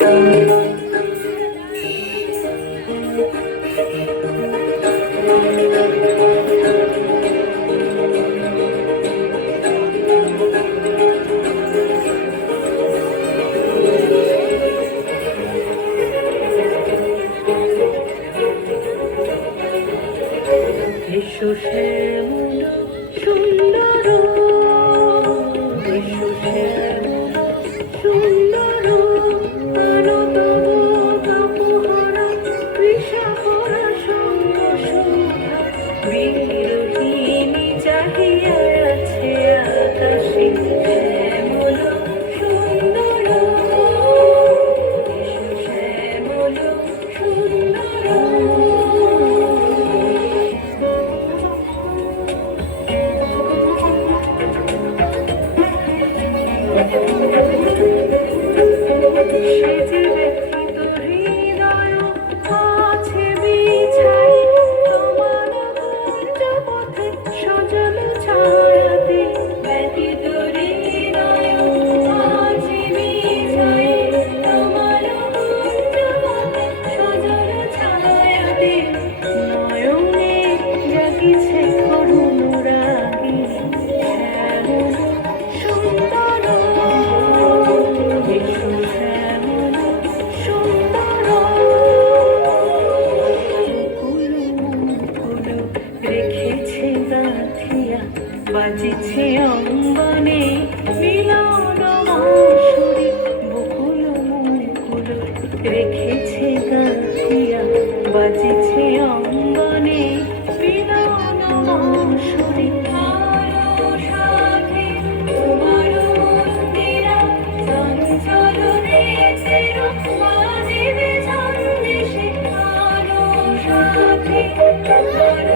এসো শ্যামল সুন্দর, এসো শ্যামল সুন্দর, আনত তপোহরা কৃষাভরা সঙ্গ শোভা, বিরোহিণী চাহিয়া আছে আকাশে শ্যামল সুন্দর, এসো শ্যামল সুন্দর। সেজে ব্যথিত হৃদয় আছে বিছাই, তোমার পথে সজল ছায়াতে ব্যথিত হৃদয় আছে বিছাই, তোমার পথে সজল ছায়াতে নয়নে জাগিছে করুণ রাগী শ্যামল সুন্দর, এসো শ্যামল সুন্দর। মুকুল রেখেছে গাঁথিয়া বাজিছে অঙ্গনে মিলন বাঁশরি, বকুল মুকুল রেখেছে গাঁথিয়া বাজিছে অঙ্গনে মিলন বাঁশরি। আলো সাথে তোমার মন্দিরা চঞ্চল নেত্র বাজিবে ছন্দে সে, আলো সাথে তোমার